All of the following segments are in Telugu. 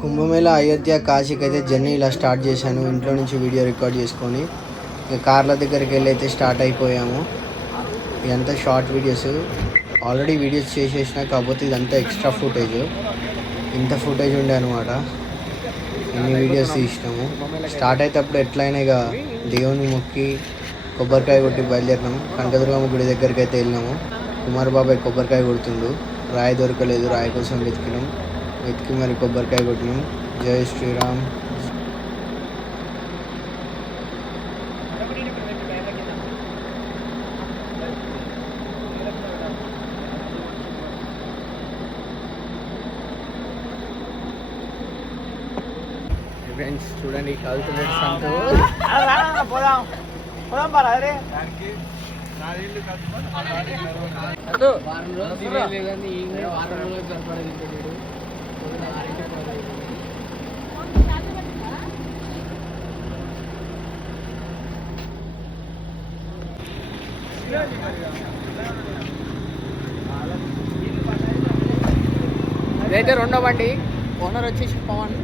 కుంభమేళ అయోధ్య కాశీకి అయితే జర్నీ ఇలా స్టార్ట్ చేశాను. ఇంట్లో నుంచి వీడియో రికార్డ్ చేసుకొని ఇక కార్ల దగ్గరికి వెళ్ళి అయితే స్టార్ట్ అయిపోయాము. ఇదంతా షార్ట్ వీడియోస్, ఆల్రెడీ వీడియోస్ చేసేసిన, కాకపోతే ఇదంతా ఎక్స్ట్రా ఫుటేజ్. ఇంత ఫుటేజ్ ఉండే అనమాట. ఇన్ని వీడియోస్ తీసినాము. స్టార్ట్ అయ్యేటప్పుడు ఎట్లయినా ఇక దేవుని మొక్కి కొబ్బరికాయ కొట్టి బయలుదేరినాము. కనకదుర్గమ్మ గుడి దగ్గరికి అయితే వెళ్ళినాము. కుమార్ బాబాయ్ కొబ్బరికాయ కొడుతుండు. రాయి దొరకలేదు, రాయి కోసం వెతికినాం. వెతికి మరి కొబ్బరికాయ కొట్టినాం. జై శ్రీరామ్. ఫ్రెండ్స్ చూడండి, కలుతున్నాడు సంతు. ఇదైతే రెండో బండి. ఓనర్ వచ్చేసి పవన్.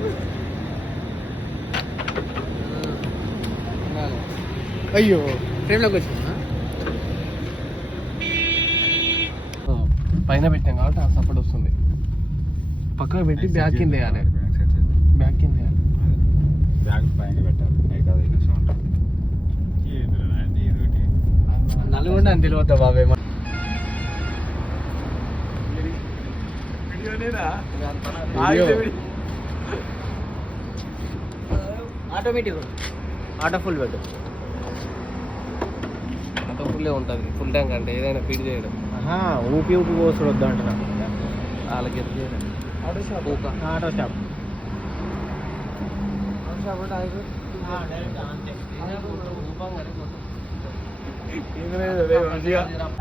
అయ్యో ఫ్రేమ్లోకి వచ్చిందా? పైన పెట్టాం కాబట్టి ఆ సపోర్ట్ వస్తుంది. పక్కన పెట్టి బ్యాక్ కింద వేయాలి. బ్యాక్ కింద వేయాలి. బ్యాగ్ పైన పెట్టాలి. నల్గొండ అని తెలియతా బాబే. ఆటోమేటిక్ ఆటో ఫుల్ పెట్టు. ఆటో ఫుల్లే ఉంటుంది. ఫుల్ ట్యాంక్ అంటే ఏదైనా ఫీడ్ చేయడం. ఊపి ఊపి కోసుడు వద్దు అంటున్నా. వాళ్ళకి ఎత్తు చేయడం. Auto shop. ఆటో షాప్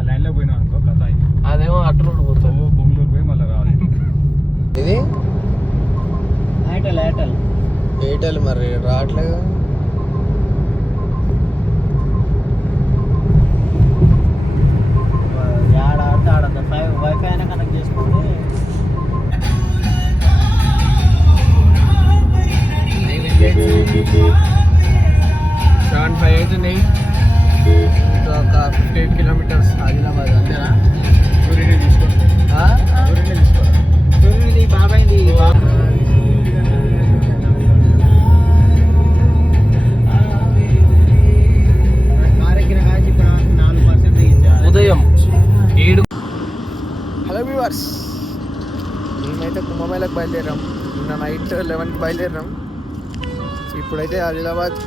లైన్లో పోయినా అనుకో కథ. అదేమో అటు రోడ్ పోతుంది. బొంగళూరు పోయి మళ్ళీ రావాలి. ఇది ఎయిర్టెల్ ఎయిర్టెల్ ఎయిర్టెల్ మరి రావట్లేదు. ఆడంతా వైఫై అయినా కనెక్ట్ చేసుకోండి. 7-5 అవుతున్నాయి. ఒక 58 కిలోమీటర్స్ ఆదిలాబాద్. అంతేనా? సూర్యుని తీసుకోండి. సూర్యుని తీసుకోండి. సూర్యుడిది బాబాయింది. కారెక్కిన కాచి 4% ఉదయం 7. హలో వ్యూవర్స్, మేమైతే కుంభమేళకు బయలుదేరాం. నిన్న నైట్ 11కి బయలుదేరాం. ఇప్పుడైతే ఆదిలాబాద్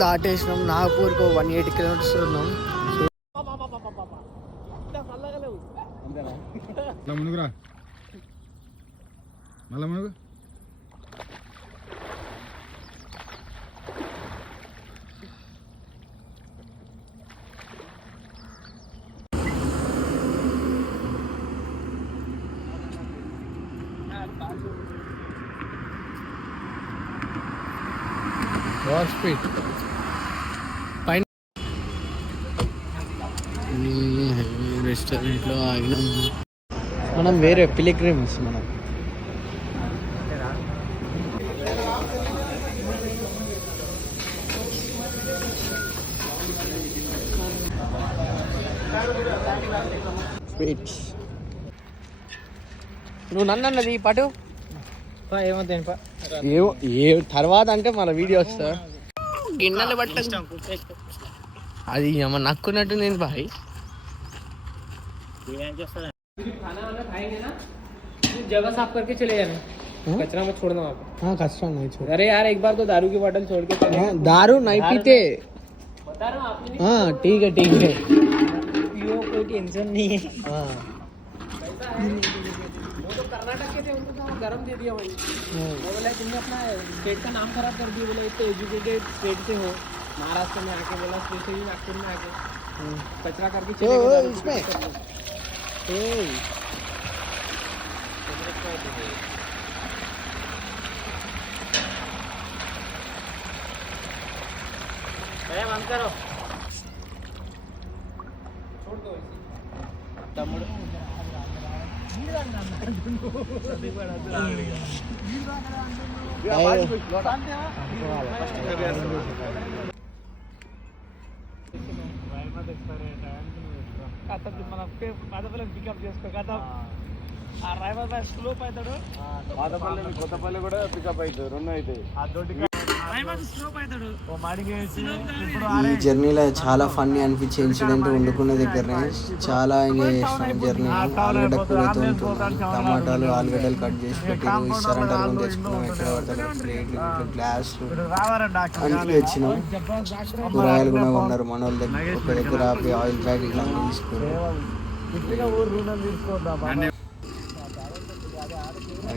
దాటేసినాం. నాగపూర్కు 180 కిలోమీటర్స్ ఉన్నాం. మునుగురా మళ్ళా మునుగు. స్పీడ్ పైన రెస్టారెంట్లో ఆగినాం. మనం వేరే పిలిగ్రిమ్స్. మనం స్వీట్స్. నువ్వు నన్ను అన్నది పాటు ఏమో ఏ తర్వాత అంటే మన వీడియో వస్తా. గిన్నెలు బట్ట అది ఏమన్నా నక్కున్నట్టు నేను బాయ్. जगह साफ करके चले जाना. कचरा मत छोड़ना वहाँ पे. हाँ कचरा नहीं छोड़. अरे यार एक बार तो दारू की बोतल छोड़ के चले. दारू नहीं पीते. बता रहा हूँ आपने. हाँ ठीक है ठीक है. पियो कोई टेंशन नहीं है. हाँ वो तो कर्नाटक के थे, उनको तो गरम दे दिया भाई. वो बोला तुमने अपना स्टेट का नाम खराब कर दिया. बोला इतने एजुकेटेड स्टेट से हो, महाराष्ट्र में आके बोला स्पेशली नागपुर में आके कचरा करके चले गए. इसमें बंद करो. తమ్ముడు పికప్ చేసుకో కదా ఆ డ్రైవర్ బాయ్ స్లోప్ అవుతాడు పాతపల్లి కొత్తపల్లి కూడా పికప్ అవుతుంది రెండు అయితే స్లోప్ అవుతాడు ఈ జర్నీలో చాలా ఫన్నీ అనిపించే ఇన్సిడెంట్ వండుకునే దగ్గరనే చాలా ఎంజాయ్ చేసినాం జర్నీ. ఆలుగడ్డ కూరతో ఉంటున్నాం, టమాటాలు ఆలుగడ్డలు కట్ చేసి పెట్టారు, ఇస్తారంటే అల్లం తెచ్చుకున్నాం, ఎక్కడ పడతారు ప్లేట్లు గ్లాసులు అన్నీ తెచ్చినాం. కూరగాయలు కూడా ఉన్నారు మన వాళ్ళ దగ్గర, ఒక దగ్గర ఆపి ఆయిల్ ప్యాకెట్లు అన్నీ తీసుకున్నారు.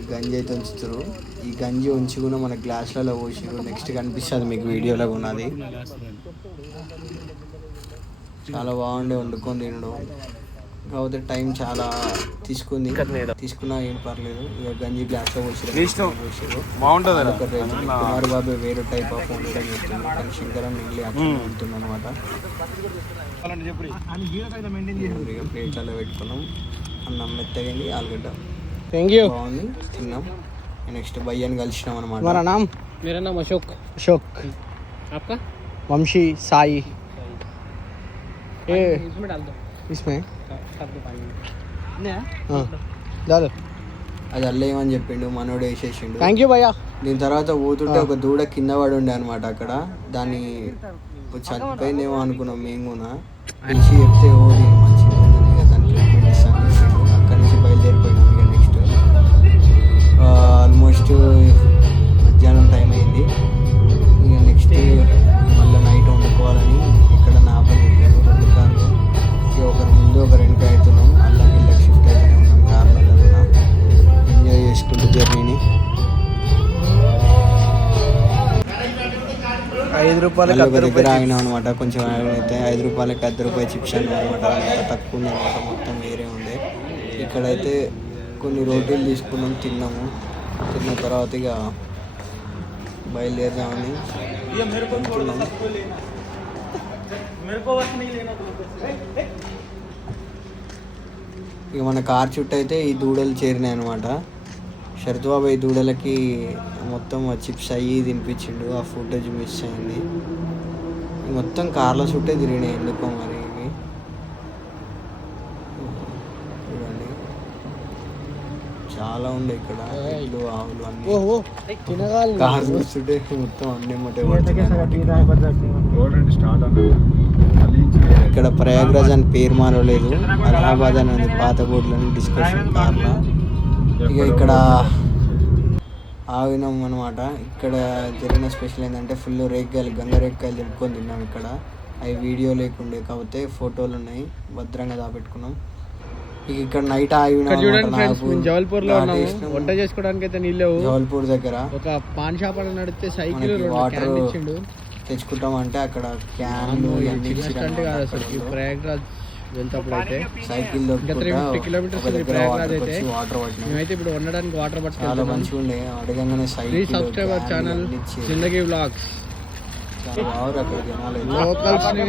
గంజి అయితే ఉంచుతారు, ఈ గంజి ఉంచి కూడా మన గ్లాసులలో పోసిరు. నెక్స్ట్ కనిపిస్తుంది మీకు వీడియోలో ఉన్నది. చాలా బాగుండే వండుకొని తినడం, కాకపోతే టైం చాలా తీసుకున్నా ఏం పర్లేదు. ఇక గంజి గ్లాస్లో పోసిరు బాగుంటుంది. కుమార్ బాబు వేరే టైప్ ఆఫ్ వండడం చెప్తుంది, కానీ శంకరం మిగిలి అట్లా ఉంటుంది అనమాట. ఇక ప్లేట్లలో పెట్టుకున్నాం, అన్నం మెత్తగండి, ఆలుగడ్డ బాగుంది, తిన్నాం. నెక్స్ట్ భయ్యాని కలిసినాం అనమాట. मेरा नाम अशोक आपका వంశీ సాయి. इसमें डाल दो ఇస్మే सब दो पानी దాదు అది అల్లేమని చెప్పిండు, మనోడు వేసేసిండు. थैंक यू भैया దీని తర్వాత పోతుంటే ఒక దూడ కింద పడి ఉండే అనమాట. అక్కడ దాన్ని చచ్చిపోయిందేమో అనుకున్నాం మేము కూడా. పిలిచి చెప్తే ఓ దీనికి మంచిగా ఉందని ఇక దాన్ని ట్రీట్మెంట్ ఇస్తాను చెప్పిండు. అక్కడి నుంచి బయలుదేరిపోయినాం. ఇక నెక్స్ట్ ఆల్మోస్ట్ మధ్యాహ్నం టైం అయింది. ఇక నెక్స్ట్ మళ్ళీ నైట్ వండుకోవాలని ఇక్కడ నా పని చెప్పాను. 2 కార్లు, ఇక ఒకరి ముందు ఒకరు వెనుక అవుతున్నాం. అల్లకి షిఫ్ట్ అవుతూనే ఉన్నాం కార్లలో కూడా, ఎంజాయ్ చేసుకుంటూ జర్నీని. 5 రూపాయలకి ఒక దగ్గర ఆగినాం అనమాట. కొంచెం అయితే 5 రూపాయలకి ₹1 చిప్స్ అనమాట. అంత తక్కువ ఉంది అనమాట, మొత్తం వేరే ఉండే. ఇక్కడైతే కొన్ని రోటీలు తీసుకున్నాం, తిన్నాము. తిన్న తర్వాత ఇక బయలుదేరదామని అనుకున్నాం. ఇక మన కార్ చుట్టూ అయితే ఈ దూడలు చేరినాయి అనమాట. శరత్ బాబు ఈ దూడలకి మొత్తం చిప్స్ అయ్యి తినిపించిండు, ఆ ఫుటేజ్ మిస్ అయింది. మొత్తం కార్ల చుట్టే తిరిగినాయి ఎందుకో మరి ఇవి. చూడండి చాలా ఉండే ఇక్కడ, ఇల్లు ఆవులు అన్నీ. కార్ చూస్తుంటే మొత్తం అన్నీ మొట్టే ఇక్కడ ప్రయాగ్రాజ్ అని పేరు మారలేదు, అలహాబాద్ అని ఉంది పాత బోర్డులని డిస్కషన్ కార్లో. ఇక ఇక్కడ ఆగినాం అనమాట. ఇక్కడ జరిగిన స్పెషల్ ఏంటంటే ఫుల్ రేగ్గాయలు, గంగ రేగ్గాయలు తెంపుకొని తిన్నాం ఇక్కడ. అవి వీడియో లేకుండే, కాకపోతే ఫోటోలు ఉన్నాయి, భద్రంగా దాపెట్టుకున్నాం. ఇక ఇక్కడ నైట్ ఆగినాం. జబల్పూర్ లో వంట చేసుకోవడానికి అయితే నీళ్ళు జబల్పూర్ దగ్గర ఒక పాన్ షాప్ అని నడిస్తే సైకిల్ వాటర్ తెచ్చుకుంటామంటే అక్కడ క్యాన్లు ప్రయాగ్రాజ్ వెళ్తప్పుడు అయితే సైకిల్ 350 కిలోమీటర్స్ ప్రయాగ్రాజ్ అయితే వాటర్ పట్టినాం. మేమైతే ఇప్పుడు వండడానికి వాటర్ చాలా పట్టుకెళ్తాం. మంచిగా ఉండే. అడగంగానే సైకిల్ సబ్స్క్రైబర్ ఛానల్ జిందగీ వ్లాగ్స్. చాలా బాగుంది అక్కడ జనాలు అయితే. లోకల్స్ ని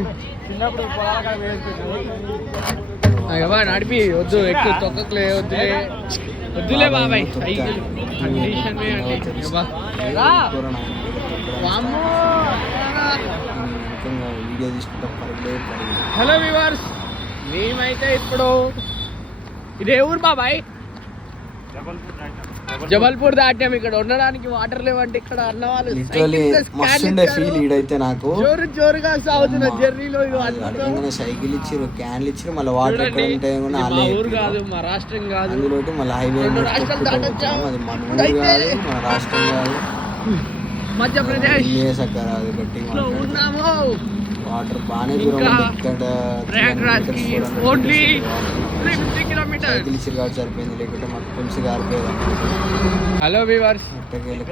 నడిపి వద్దు, ఎక్కువ తొక్కలే వద్దులే బాబాయ్. కండిషన్ వీడియో తీసుకుంటాం పర్లేదు. హలో వ్యూవర్స్, మేమైతే ఇప్పుడు ఇదే ఊరు బాబాయ్ జబల్పూర్ దాటాం. ఇక్కడ ఉండడానికి వాటర్ లేవంటే ఇక్కడ అన్న వాళ్ళు ఫీల్ ఈడైతే నాకు జోరుగా సాగుతున్న జర్నీలో సైకిల్ ఇచ్చారు, క్యాన్లు ఇచ్చారు, మళ్ళీ వాటర్ ఎక్కడ ఉంటాయి ఊరు కాదు, మా రాష్ట్రం కాదు, అందులోటి మళ్ళీ హైవే అది మన ఊరు కాదు, మన రాష్ట్రం కాదు, మధ్యప్రదేశ్ రాదు. గట్టిగా వాటర్ బాగానే సైకిల్ ఇచ్చారు కాబట్టి సరిపోయింది, లేకుంటే మాకు పులుసు గారిపోయేది. హలో వ్యూవర్స్,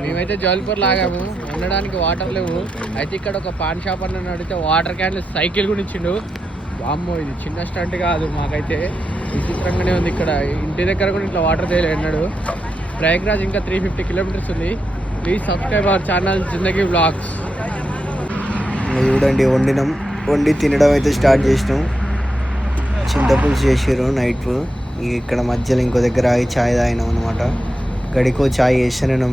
మేమైతే జబల్పూర్ లాగాము, ఉండడానికి వాటర్ లేవు. అయితే ఇక్కడ ఒక పాన్ షాప్ అన్న అడిగితే వాటర్ క్యాన్లు సైకిల్ కూడా ఇచ్చిండు. వామ్మో, ఇది చిన్న స్టంట్ కాదు, మాకైతే విచిత్రంగానే ఉంది. ఇక్కడ ఇంటి దగ్గర కూడా ఇట్లా వాటర్ తేలేన్నాడు. ప్రయాగ్రాజ్ ఇంకా 350 కిలోమీటర్స్ ఉంది. Please subscribe our channel Zindagi vlogs. చూడండి వండి తినడం అయితే స్టార్ట్ చేసినాం. చింతపులుసు చేసారు నైట్. ఇక్కడ మధ్యలో ఇంకో దగ్గర ఆగి ఛాయ్ తాగినాం అనమాట. గడికో చాయ్ వేస్తూనే ఉన్నాం.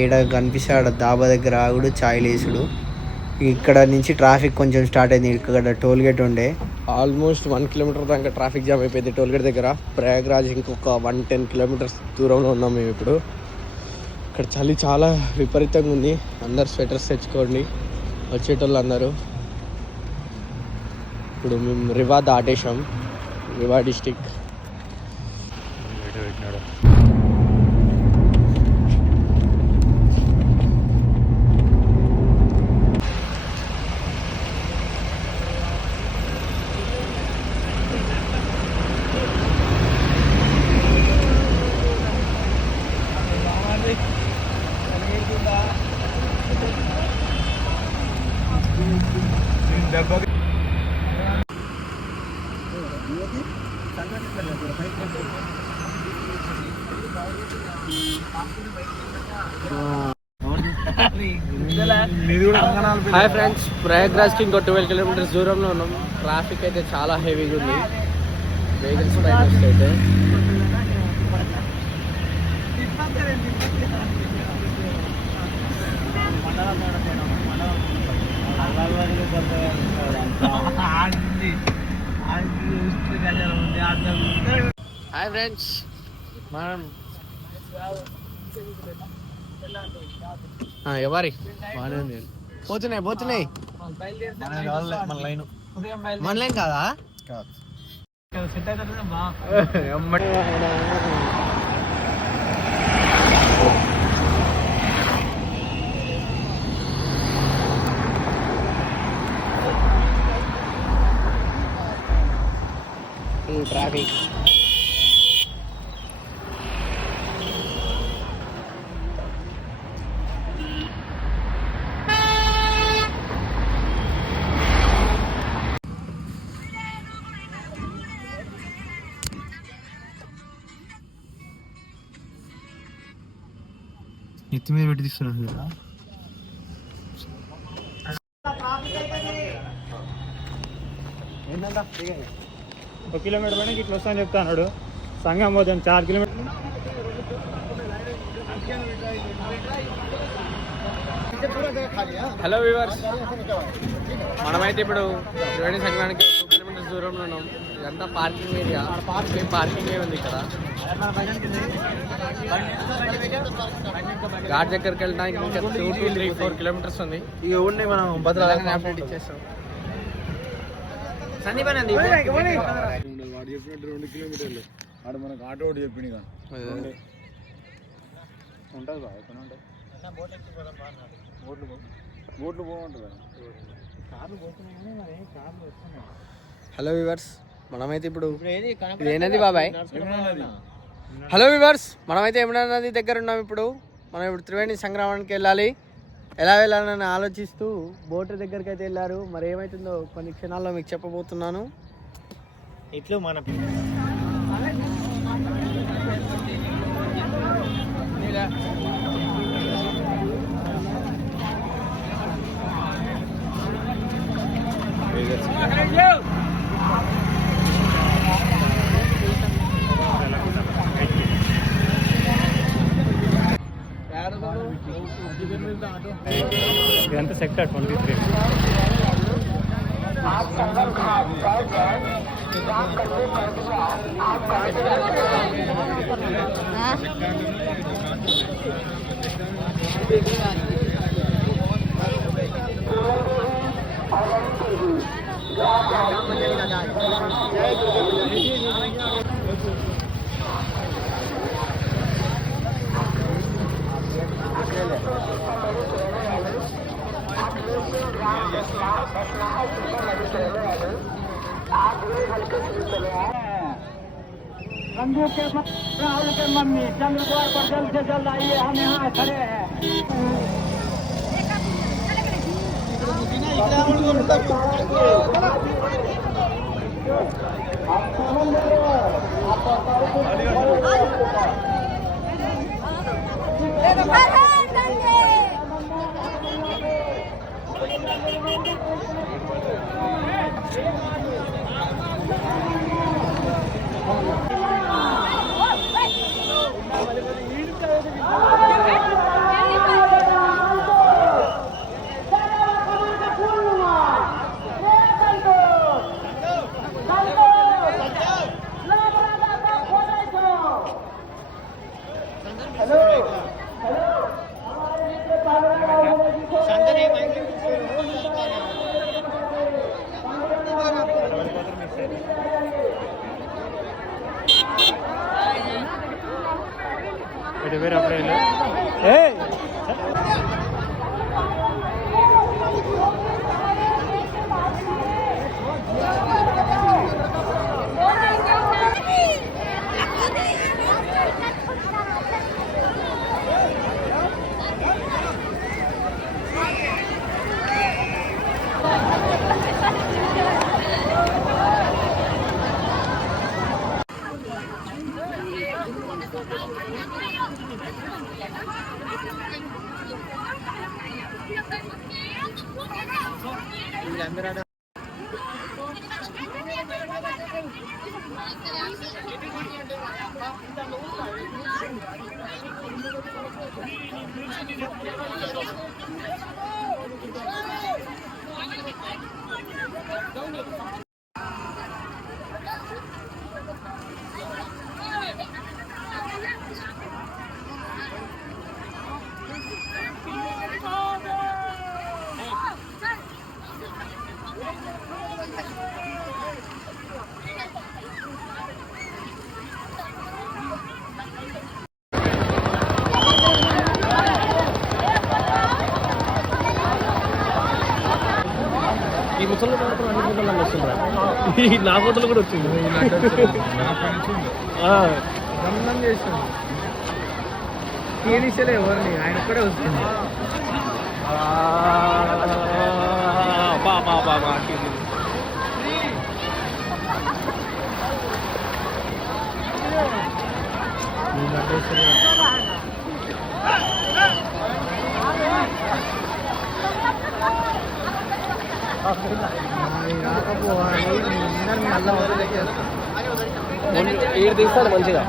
ఏడ కనిపిస్తే ఆడ దాబా దగ్గర ఆగుడు చాయ్లు వేసుడు. ఇక్కడ నుంచి ట్రాఫిక్ కొంచెం స్టార్ట్ అయింది. ఇక్కడ టోల్ గేట్ ఉండే ఆల్మోస్ట్ 1 కిలోమీటర్ దాకా ట్రాఫిక్ జామ్ అయిపోయింది టోల్ గేట్ దగ్గర. ప్రయాగ్రాజ్ ఇంకొక 110 కిలోమీటర్స్ దూరంలో ఉన్నాం మేము ఇప్పుడు. ఇక్కడ చలి చాలా విపరీతంగా ఉంది. అందరు స్వెటర్స్ తెచ్చుకోండి వచ్చేటోళ్ళు అందరూ. ఇప్పుడు మేము Riva దాటేసాం. Riva district. Hi friends, ప్రయాగ్రాజ్కి ఇంకో 12 కిలోమీటర్స్ దూరంలో ఉన్నాం. ట్రాఫిక్ అయితే చాలా హెవీగా ఉంది. వెహికల్స్ పైన అయితే హాయ్ ఫ్రెండ్స్, మనం ఎవరి పోతున్నాయి మన లైన్ కాదా? ట్రాఫిక్ ఎత్తి మీద పెట్టి తీస్తున్నాను కదా. 1 కిలోమీటర్ పైన ఇట్లా వస్తాను చెప్తాడు. సంగం పోతాం 4 కిలోమీటర్. హలో వ్యూవర్స్, మనమైతే ఇప్పుడు త్రివేణి సంగమానికి 2 కిలోమీటర్స్ దూరంలో ఉన్నాం. ఇదంతా పార్కింగ్ ఏరియా. పార్కింగ్ ఉంది ఇక్కడ. ఘాట్ దగ్గరికి వెళ్ళడానికి ఇంకా 2 to 3, 4 కిలోమీటర్స్ ఉంది. ఇక ఉన్నాయి మనం భద్రాద్రి అప్డేట్ ఇచ్చేస్తాం. వాడు చెప్పినట్టు 2 కిలోమీటర్లు ఆడ మనకు ఆటో ఒకటి చెప్పింది కానీ ఉంటుంది బాగా ఎక్కడ ఉంటాయి. బోట్లు పోమంటారు. హలో వ్యూవర్స్, మనమైతే ఇప్పుడు ఏనది బాబాయ్. హలో వ్యూవర్స్, మనమైతే యమునా నది దగ్గర ఉన్నాం. ఇప్పుడు మనం త్రివేణి సంగ్రామానికి వెళ్ళాలి. ఎలా వెళ్ళాలని ఆలోచిస్తూ బోట్ దగ్గరికి అయితే వెళ్ళారు. మరి ఏమవుతుందో కొన్ని క్షణాల్లో మీకు చెప్పబోతున్నాను. ఇట్లా మన ఇదంతా సెక్టర్ 23. बंदूक के राहुल के मम्मी चंद्र द्वार पर जल्द से जल्द आइए, हम यहाँ खड़े हैं। ఈ ముసలి మాత్రం అన్ని ఫోటోలు వస్తుందా నా ఫోటోలు కూడా వచ్చింది గమనం చేస్తాను తీనిసలే ఎవరిని ఆయన కూడా వస్తుంది రాకపోవాలి అందరినీ అల్లా వదిలేసేస్తాను ఏడు తీస్తాడు మంచిగా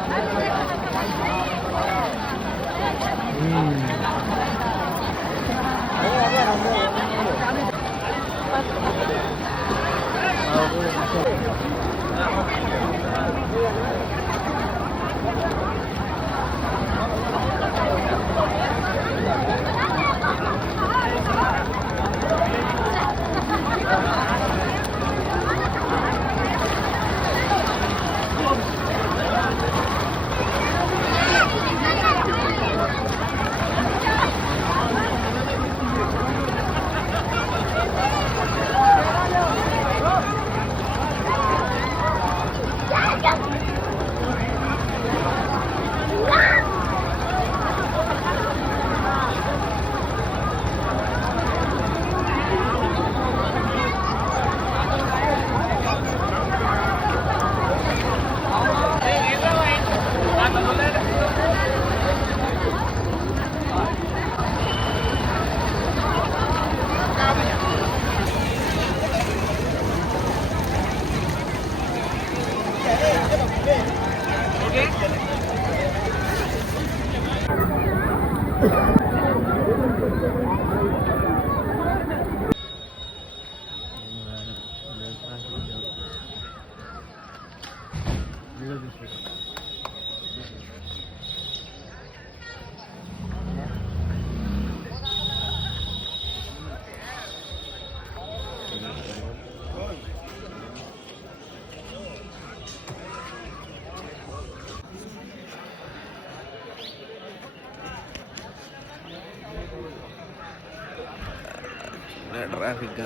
ట్రాఫిక్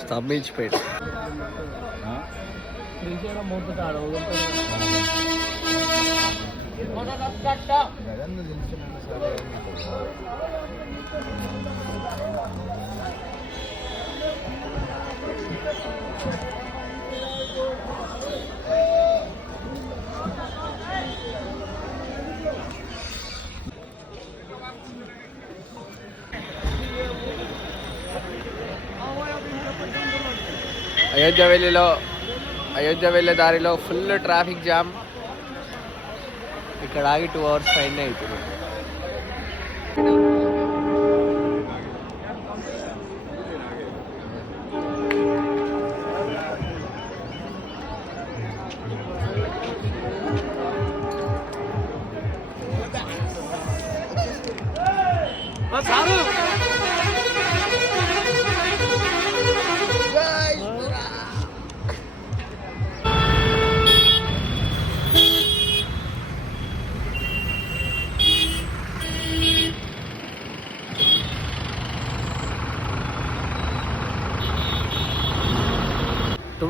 స్తంభించిపోయాడు. అయోధ్య వెళ్ళే దారిలో ఫుల్ ట్రాఫిక్ జామ్. ఇక్కడ ఆగి 2 hours ఫైన్ అవుతుంది.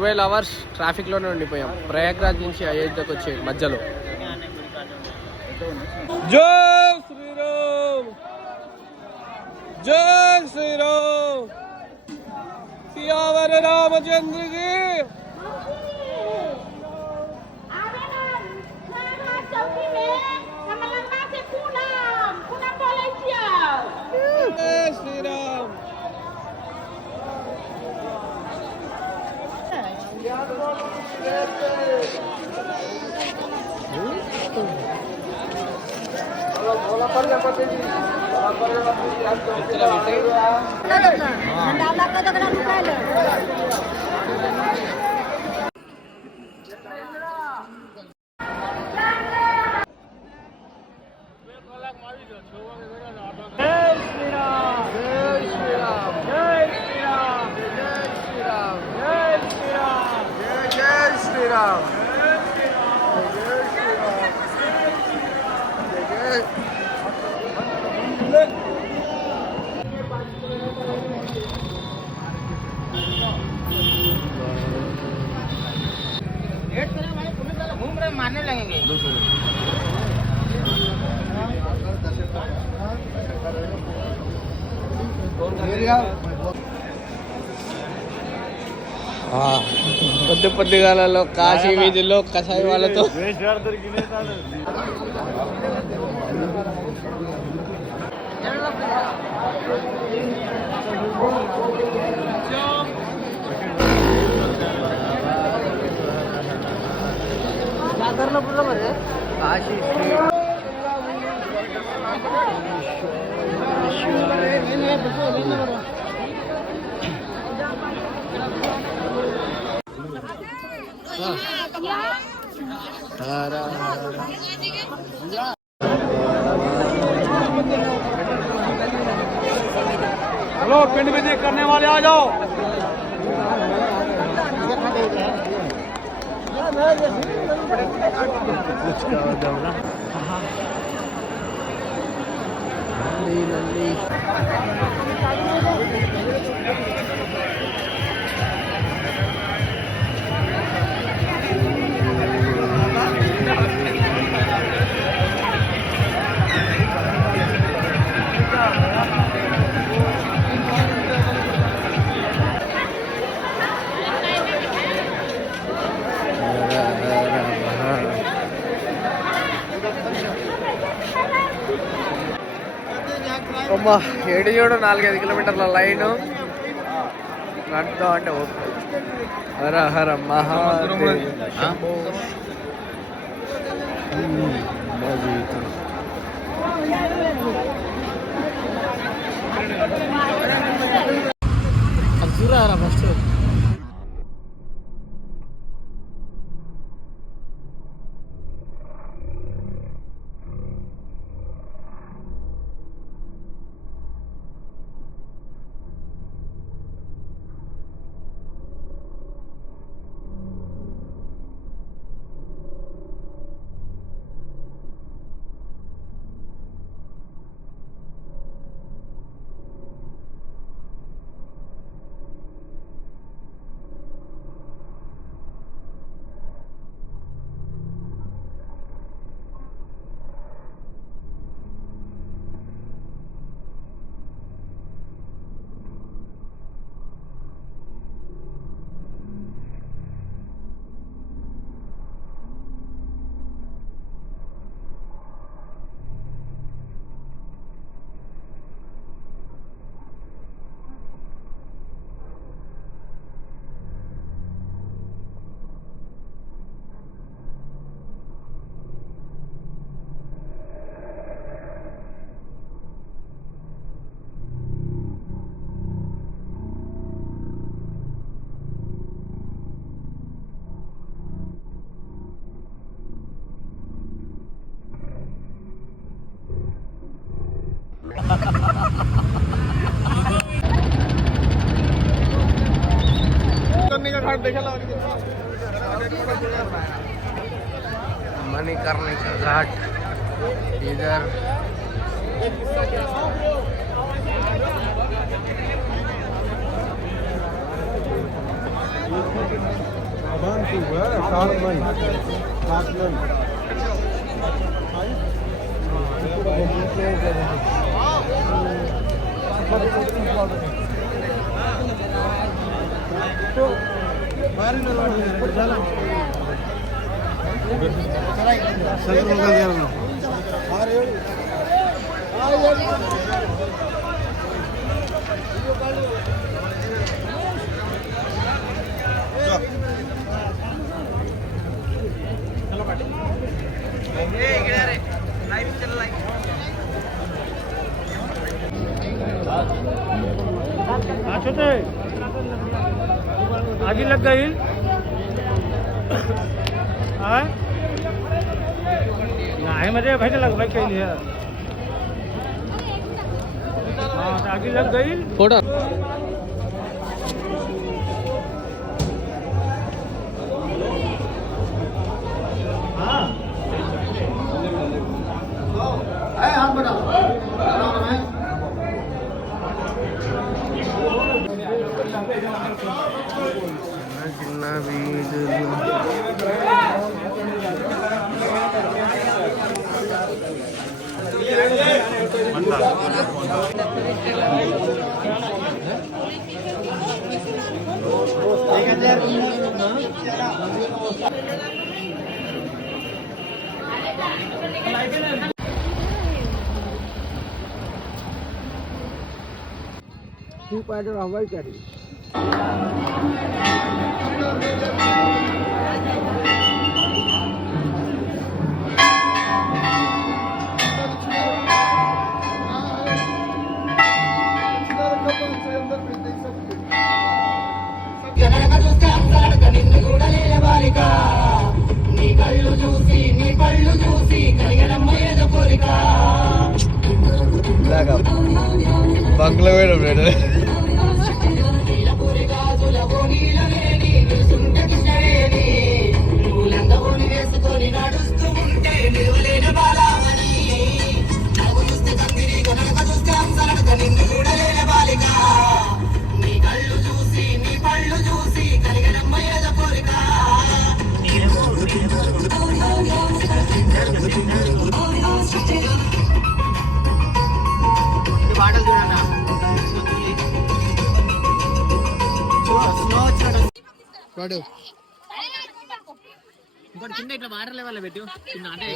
12 అవర్స్ ట్రాఫిక్లోనే ఉండిపోయాం ప్రయాగ్రాజ్ నుంచి అయోధ్యకు వచ్చే మధ్యలో. జై శ్రీరామ్, జై శ్రీరామ్, సియావర రామచంద్ర की जय श्रीराम. मारने लगेंगे. పొద్దుగాలలో కాశీ వీధిలో కషాయి వాళ్ళతో కాశీ हेलो पिंड विजिट करने वाले आ जाओ. అమ్మా ఏడు చూడు 4-5 కిలోమీటర్ల లైను నడుద్దాం అంటే ఓకే. హర హర మహాదేవ్. చూరారా ఫస్ట్ मणिकर्णिका घाट इधर छोटे आगे लग गई नाही मध्ये भाई लग भाई केली आगे लग गई फोटो చిన్న వీధులు हवाई करी బంగ్లా వేయడం లేదు వాడు ఇంకోటి కింద ఇట్లా వాటర్ లెవెల్ పెట్టు కింద అంటే